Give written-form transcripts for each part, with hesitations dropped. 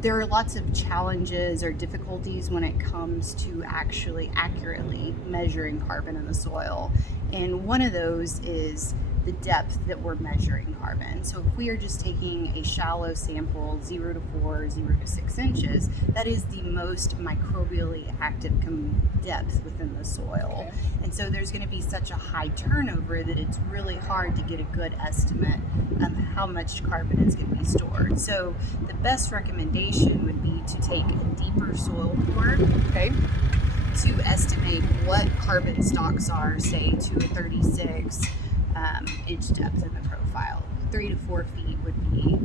there are lots of challenges or difficulties when it comes to actually accurately measuring carbon in the soil. And one of those is the depth that we're measuring carbon. So if we are just taking a shallow sample, 0 to 4, 0 to 6 inches, that is the most microbially active depth within the soil. Okay. And so there's going to be such a high turnover that it's really hard to get a good estimate of how much carbon is going to be stored. So the best recommendation would be to take a deeper soil bore. Okay. To estimate what carbon stocks are, say, to a 36 inch depth in the profile. 3 to 4 feet would be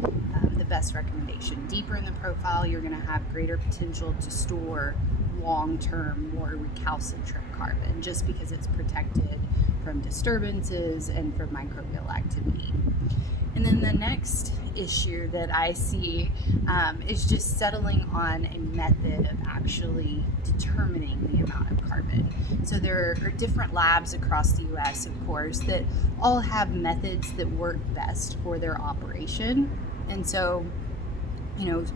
the best recommendation. Deeper in the profile, you're going to have greater potential to store long-term, more recalcitrant carbon, just because it's protected from disturbances and from microbial activity. And then the next issue that I see is just settling on a method of actually determining the amount of carbon. So there are different labs across the US, of course, that all have methods that work best for their operation. And so,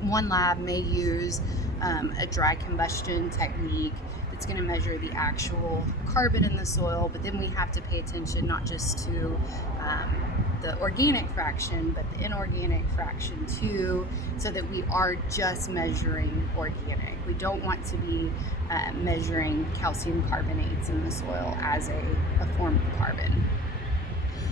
one lab may use a dry combustion technique that's going to measure the actual carbon in the soil, but then we have to pay attention not just to the organic fraction, but the inorganic fraction too, so that we are just measuring organic. We don't want to be measuring calcium carbonates in the soil as a form of carbon.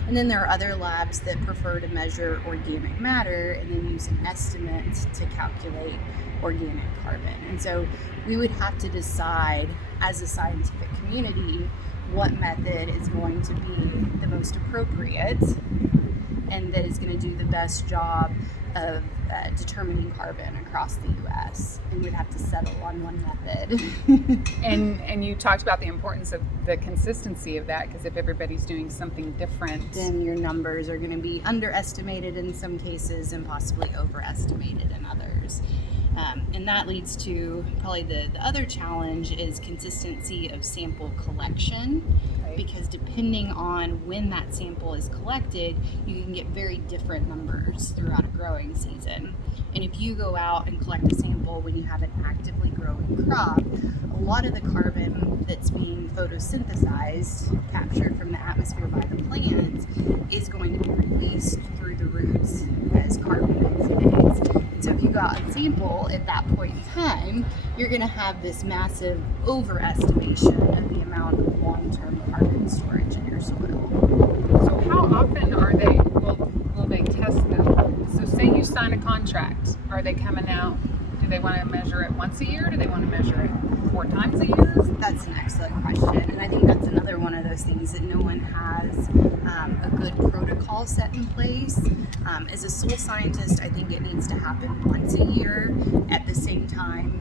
And then there are other labs that prefer to measure organic matter and then use an estimate to calculate organic carbon. And so we would have to decide as a scientific community what method is going to be the most appropriate and that is going to do the best job of determining carbon across the U.S. And we'd have to settle on one method. And you talked about the importance of the consistency of that, because if everybody's doing something different, then your numbers are going to be underestimated in some cases and possibly overestimated in others. And that leads to probably the other challenge is consistency of sample collection, right? Because depending on when that sample is collected, you can get very different numbers throughout a growing season. And if you go out and collect a sample when you have an actively growing crop, a lot of the carbon that's being photosynthesized, captured from the atmosphere by the plants, is going to be released through the roots as carbon oxides. And so if you go out and sample at that point in time, you're going to have this massive overestimation of the amount of long-term carbon storage in your soil. So how often will they test them? So say you sign a contract, are they coming out? Do they want to measure it once a year? Do they want to measure it 4 times a year? That's an excellent question, and I think that's another one of those things that no one has a good protocol set in place. As a soil scientist, I think it needs to happen once a year at the same time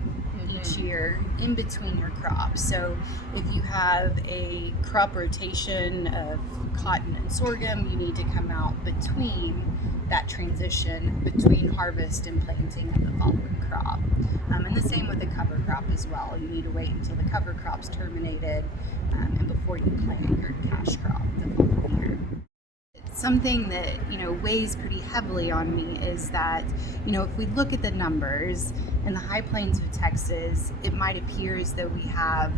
each year in between your crops. So if you have a crop rotation of cotton and sorghum, you need to come out between that transition between harvest and planting of the following crop. And the same with the cover crop as well. You need to wait until the cover crop's terminated and before you plant your cash crop the following year. Something that weighs pretty heavily on me is that if we look at the numbers in the high plains of Texas, it might appear as though we have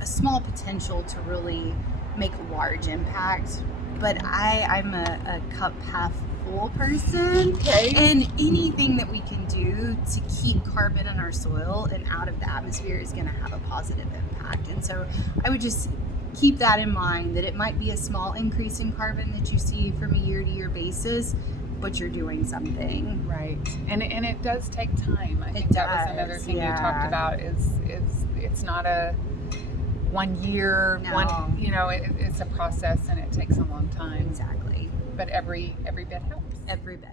a small potential to really make a large impact. But I'm a cup half full person, Okay. and anything that we can do to keep carbon in our soil and out of the atmosphere is going to have a positive impact. And so I would just keep that in mind, that it might be a small increase in carbon that you see from a year-to-year basis, but you're doing something. Right. And it does take time. I think that was another thing you talked about is it's not a 1 year, it's a process and it takes a long time. Exactly. But every bit helps. Every bit.